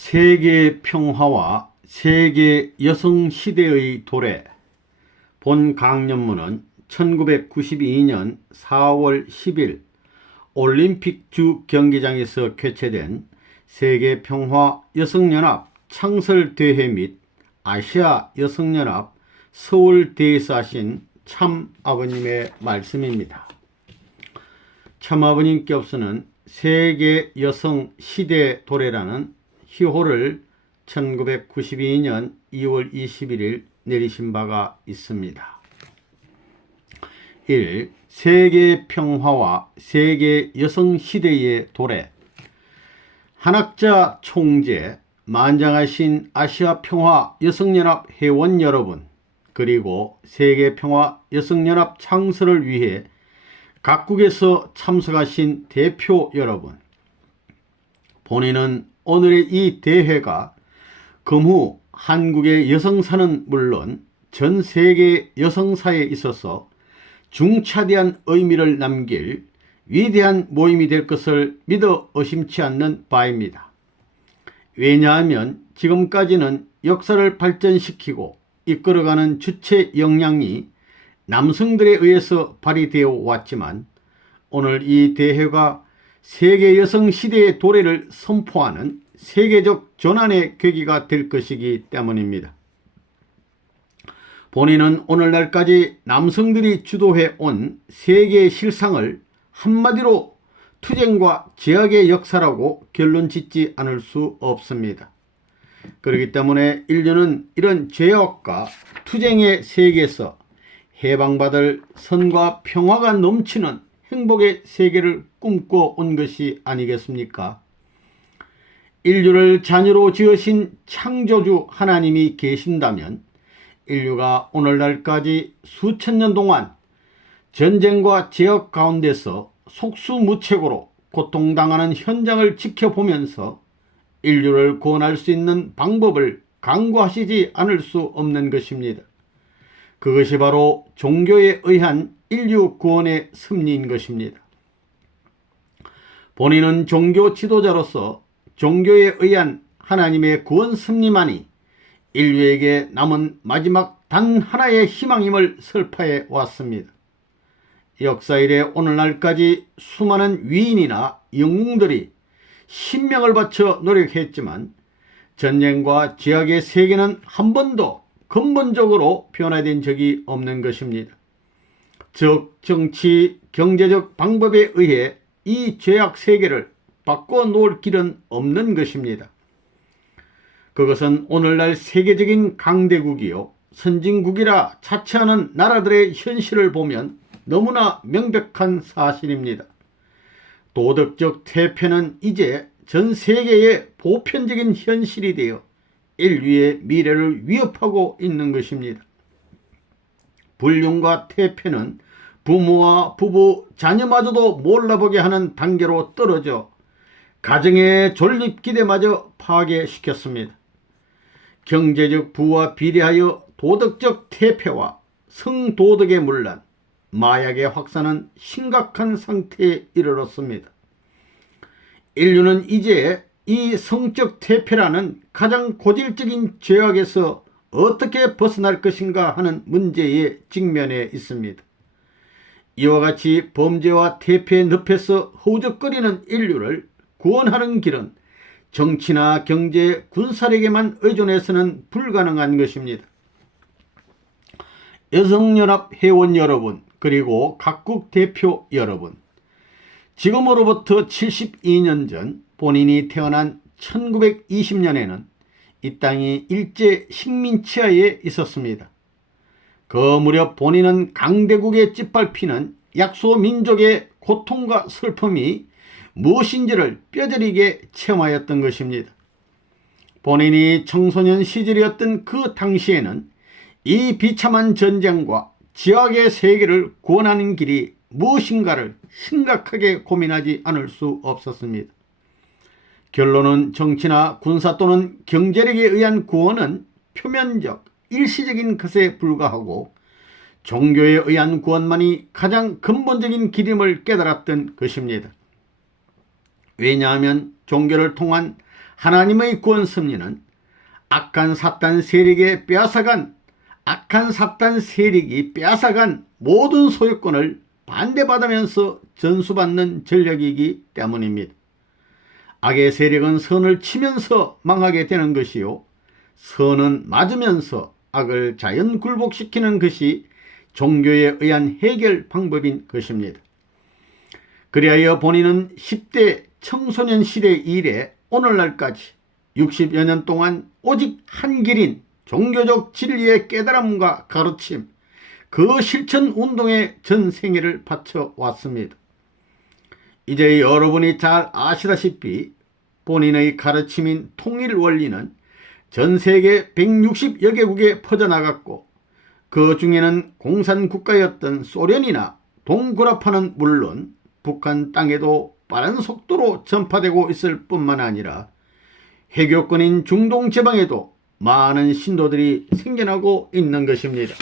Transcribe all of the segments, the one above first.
세계 평화와 세계 여성 시대의 도래. 본 강연문은 1992년 4월 10일 올림픽 주 경기장에서 개최된 세계 평화 여성연합 창설대회 및 아시아 여성연합 서울대회에서 하신 참아버님의 말씀입니다. 참아버님께서는 세계 여성 시대 도래라는 희호를 1992년 2월 21일 내리신 바가 있습니다. 1. 세계 평화와 세계 여성 시대의 도래. 한학자 총재, 만장하신 아시아 평화 여성연합 회원 여러분, 그리고 세계 평화 여성연합 창설을 위해 각국에서 참석하신 대표 여러분, 본인은 오늘의 이 대회가 금후 한국의 여성사는 물론 전 세계 여성사에 있어서 중차대한 의미를 남길 위대한 모임이 될 것을 믿어 의심치 않는 바입니다. 왜냐하면 지금까지는 역사를 발전시키고 이끌어가는 주체 역량이 남성들에 의해서 발휘되어 왔지만 오늘 이 대회가 세계 여성 시대의 도래를 선포하는 세계적 전환의 계기가 될 것이기 때문입니다. 본인은 오늘날까지 남성들이 주도해 온 세계의 실상을 한마디로 투쟁과 제약의 역사라고 결론 짓지 않을 수 없습니다. 그렇기 때문에 인류는 이런 제약과 투쟁의 세계에서 해방받을 선과 평화가 넘치는 행복의 세계를 꿈꿔온 것이 아니겠습니까? 인류를 자녀로 지으신 창조주 하나님이 계신다면 인류가 오늘날까지 수천 년 동안 전쟁과 제약 가운데서 속수무책으로 고통당하는 현장을 지켜보면서 인류를 구원할 수 있는 방법을 강구하시지 않을 수 없는 것입니다. 그것이 바로 종교에 의한 인류 구원의 승리인 것입니다. 본인은 종교 지도자로서 종교에 의한 하나님의 구원 승리만이 인류에게 남은 마지막 단 하나의 희망임을 설파해 왔습니다. 역사 이래 오늘날까지 수많은 위인이나 영웅들이 신명을 바쳐 노력했지만 전쟁과 제약의 세계는 한 번도 근본적으로 변화된 적이 없는 것입니다. 즉 정치, 경제적 방법에 의해 이 죄악 세계를 바꿔놓을 길은 없는 것입니다. 그것은 오늘날 세계적인 강대국이요 선진국이라 자처하는 나라들의 현실을 보면 너무나 명백한 사실입니다. 도덕적 퇴폐는 이제 전 세계의 보편적인 현실이 되어 인류의 미래를 위협하고 있는 것입니다. 불륜과 퇴폐는 부모와 부부, 자녀마저도 몰라보게 하는 단계로 떨어져 가정의 존립기대마저 파괴시켰습니다. 경제적 부와 비례하여 도덕적 퇴폐와 성도덕의 문란, 마약의 확산은 심각한 상태에 이르렀습니다. 인류는 이제 이 성적 퇴폐라는 가장 고질적인 죄악에서 어떻게 벗어날 것인가 하는 문제에 직면해 있습니다. 이와 같이 범죄와 퇴폐의 늪에서 허우적거리는 인류를 구원하는 길은 정치나 경제, 군사력에만 의존해서는 불가능한 것입니다. 여성연합 회원 여러분, 그리고 각국 대표 여러분, 지금으로부터 72년 전 본인이 태어난 1920년에는 이 땅이 일제 식민치하에 있었습니다. 그 무렵 본인은 강대국에 짓밟히는 약소민족의 고통과 슬픔이 무엇인지를 뼈저리게 체험하였던 것입니다. 본인이 청소년 시절이었던 그 당시에는 이 비참한 전쟁과 지옥의 세계를 구원하는 길이 무엇인가를 심각하게 고민하지 않을 수 없었습니다. 결론은 정치나 군사 또는 경제력에 의한 구원은 표면적, 일시적인 것에 불과하고 종교에 의한 구원만이 가장 근본적인 길임을 깨달았던 것입니다. 왜냐하면 종교를 통한 하나님의 구원 섭리는 악한 사탄 세력이 빼앗아간 모든 소유권을 반대받으면서 전수받는 전략이기 때문입니다. 악의 세력은 선을 치면서 망하게 되는 것이요, 선은 맞으면서 악을 자연 굴복시키는 것이 종교에 의한 해결 방법인 것입니다. 그리하여 본인은 10대 청소년 시대 이래 오늘날까지 60여 년 동안 오직 한 길인 종교적 진리의 깨달음과 가르침, 그 실천 운동에 전 생애를 바쳐왔습니다. 이제 여러분이 잘 아시다시피 본인의 가르침인 통일 원리는 전 세계 160여 개국에 퍼져나갔고, 그 중에는 공산국가였던 소련이나 동구라파는 물론 북한 땅에도 빠른 속도로 전파되고 있을 뿐만 아니라 해교권인 중동 지방에도 많은 신도들이 생겨나고 있는 것입니다.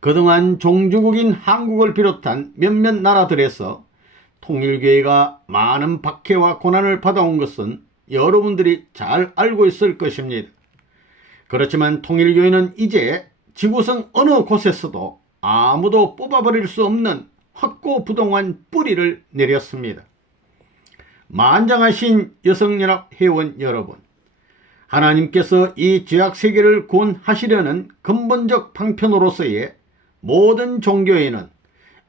그동안 종주국인 한국을 비롯한 몇몇 나라들에서 통일교회가 많은 박해와 고난을 받아온 것은 여러분들이 잘 알고 있을 것입니다. 그렇지만 통일교회는 이제 지구상 어느 곳에서도 아무도 뽑아버릴 수 없는 확고부동한 뿌리를 내렸습니다. 만장하신 여성연합 회원 여러분, 하나님께서 이 죄악세계를 구원하시려는 근본적 방편으로서의 모든 종교에는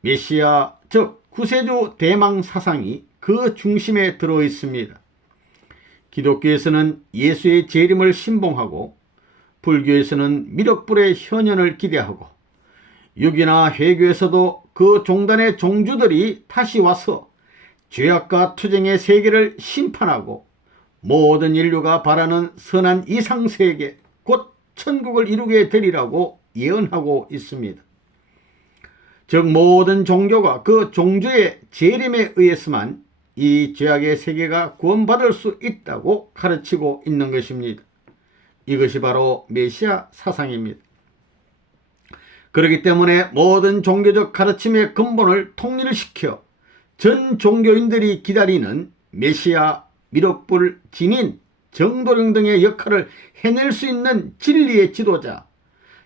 메시아, 즉 구세주 대망 사상이 그 중심에 들어 있습니다. 기독교에서는 예수의 재림을 신봉하고, 불교에서는 미륵불의 현현을 기대하고, 유교나 회교에서도 그 종단의 종주들이 다시 와서 죄악과 투쟁의 세계를 심판하고 모든 인류가 바라는 선한 이상세계, 곧 천국을 이루게 되리라고 예언하고 있습니다. 즉 모든 종교가 그 종주의 재림에 의해서만 이 죄악의 세계가 구원받을 수 있다고 가르치고 있는 것입니다. 이것이 바로 메시아 사상입니다. 그렇기 때문에 모든 종교적 가르침의 근본을 통일시켜 전 종교인들이 기다리는 메시아, 미륵불, 진인, 정도령 등의 역할을 해낼 수 있는 진리의 지도자,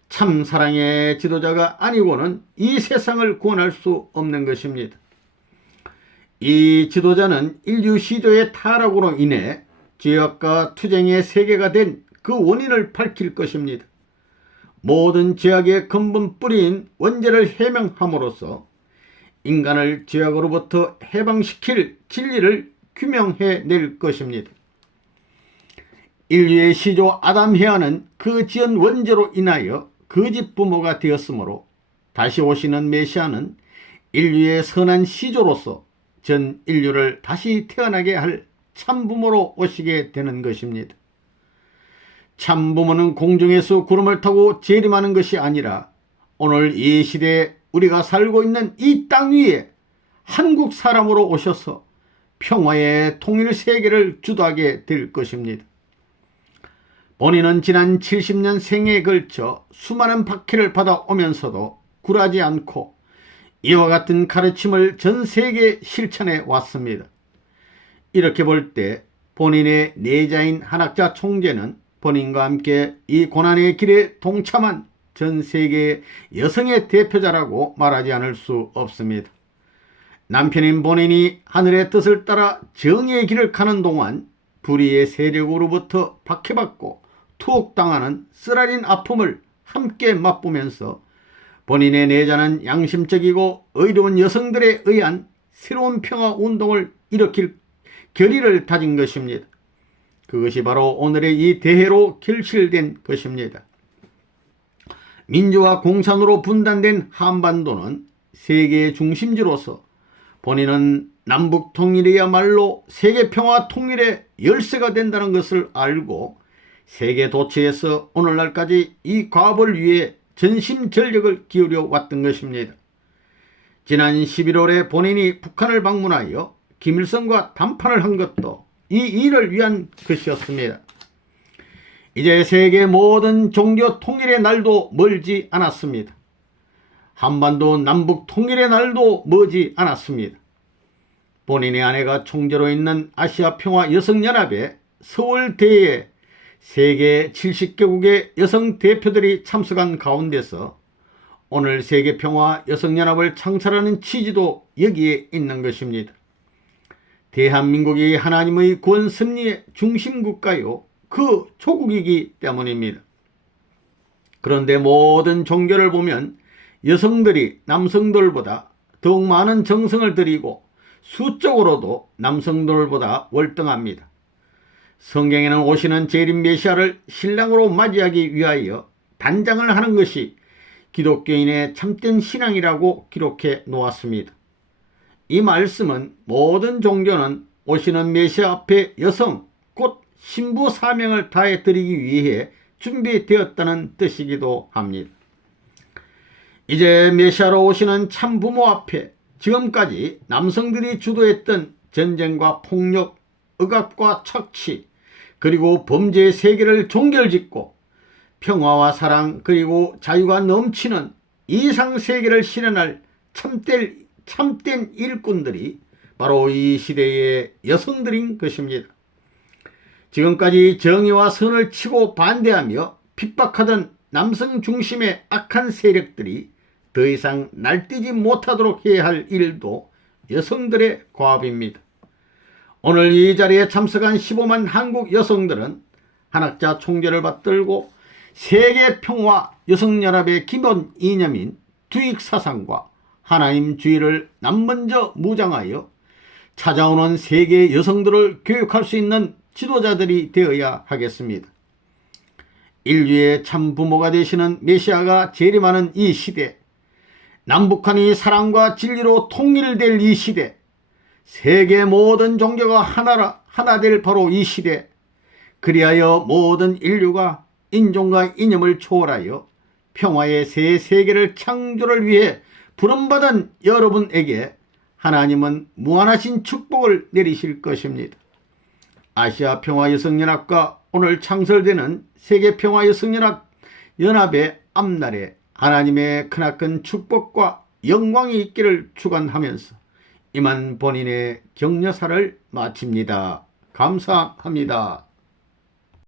참사랑의 지도자가 아니고는 이 세상을 구원할 수 없는 것입니다. 이 지도자는 인류 시조의 타락으로 인해 죄악과 투쟁의 세계가 된 그 원인을 밝힐 것입니다. 모든 죄악의 근본 뿌리인 원죄를 해명함으로써 인간을 죄악으로부터 해방시킬 진리를 규명해낼 것입니다. 인류의 시조 아담 해와는 그 지은 원죄로 인하여 거짓 부모가 되었으므로 다시 오시는 메시아는 인류의 선한 시조로서 전 인류를 다시 태어나게 할 참부모로 오시게 되는 것입니다. 참부모는 공중에서 구름을 타고 재림하는 것이 아니라 오늘 이 시대에 우리가 살고 있는 이 땅 위에 한국 사람으로 오셔서 평화의 통일 세계를 주도하게 될 것입니다. 본인은 지난 70년 생애에 걸쳐 수많은 박해를 받아오면서도 굴하지 않고 이와 같은 가르침을 전 세계에 실천해 왔습니다. 이렇게 볼 때 본인의 내자인 한학자 총재는 본인과 함께 이 고난의 길에 동참한 전 세계 여성의 대표자라고 말하지 않을 수 없습니다. 남편인 본인이 하늘의 뜻을 따라 정의의 길을 가는 동안 불의의 세력으로부터 박해받고 투옥당하는 쓰라린 아픔을 함께 맛보면서 본인의 내자는 양심적이고 의로운 여성들에 의한 새로운 평화 운동을 일으킬 결의를 다진 것입니다. 그것이 바로 오늘의 이 대회로 결실된 것입니다. 민주와 공산으로 분단된 한반도는 세계의 중심지로서 본인은 남북 통일이야말로 세계 평화 통일의 열쇠가 된다는 것을 알고 세계 도처에서 오늘날까지 이 과업을 위해 전심전력을 기울여 왔던 것입니다. 지난 11월에 본인이 북한을 방문하여 김일성과 담판을 한 것도 이 일을 위한 것이었습니다. 이제 세계 모든 종교 통일의 날도 멀지 않았습니다. 한반도 남북 통일의 날도 머지 않았습니다. 본인의 아내가 총재로 있는 아시아 평화 여성연합의 서울 대회에 세계 70개국의 여성 대표들이 참석한 가운데서 오늘 세계평화 여성연합을 창설하는 취지도 여기에 있는 것입니다. 대한민국이 하나님의 구원 섭리의 중심국가요 그 조국이기 때문입니다. 그런데 모든 종교를 보면 여성들이 남성들보다 더욱 많은 정성을 들이고 수적으로도 남성들보다 월등합니다. 성경에는 오시는 재림 메시아를 신랑으로 맞이하기 위하여 단장을 하는 것이 기독교인의 참된 신앙이라고 기록해 놓았습니다. 이 말씀은 모든 종교는 오시는 메시아 앞에 여성 곧 신부 사명을 다해 드리기 위해 준비되었다는 뜻이기도 합니다. 이제 메시아로 오시는 참 부모 앞에 지금까지 남성들이 주도했던 전쟁과 폭력, 억압과 착취, 그리고 범죄의 세계를 종결짓고 평화와 사랑 그리고 자유가 넘치는 이상 세계를 실현할 참된 일꾼들이 바로 이 시대의 여성들인 것입니다. 지금까지 정의와 선을 치고 반대하며 핍박하던 남성 중심의 악한 세력들이 더 이상 날뛰지 못하도록 해야 할 일도 여성들의 과업입니다. 오늘 이 자리에 참석한 15만 한국 여성들은 한학자 총재를 받들고 세계평화 여성연합의 기본 이념인 주익사상과 하나님주의를 남먼저 무장하여 찾아오는 세계 여성들을 교육할 수 있는 지도자들이 되어야 하겠습니다. 인류의 참 부모가 되시는 메시아가 재림하는 이 시대, 남북한이 사랑과 진리로 통일될 이 시대, 세계 모든 종교가 하나 될 바로 이 시대, 그리하여 모든 인류가 인종과 이념을 초월하여 평화의 새 세계를 창조를 위해 부름받은 여러분에게 하나님은 무한하신 축복을 내리실 것입니다. 아시아 평화여성연합과 오늘 창설되는 세계평화여성연합의 앞날에 하나님의 크나큰 축복과 영광이 있기를 축원하면서 이만 본인의 격려사를 마칩니다. 감사합니다.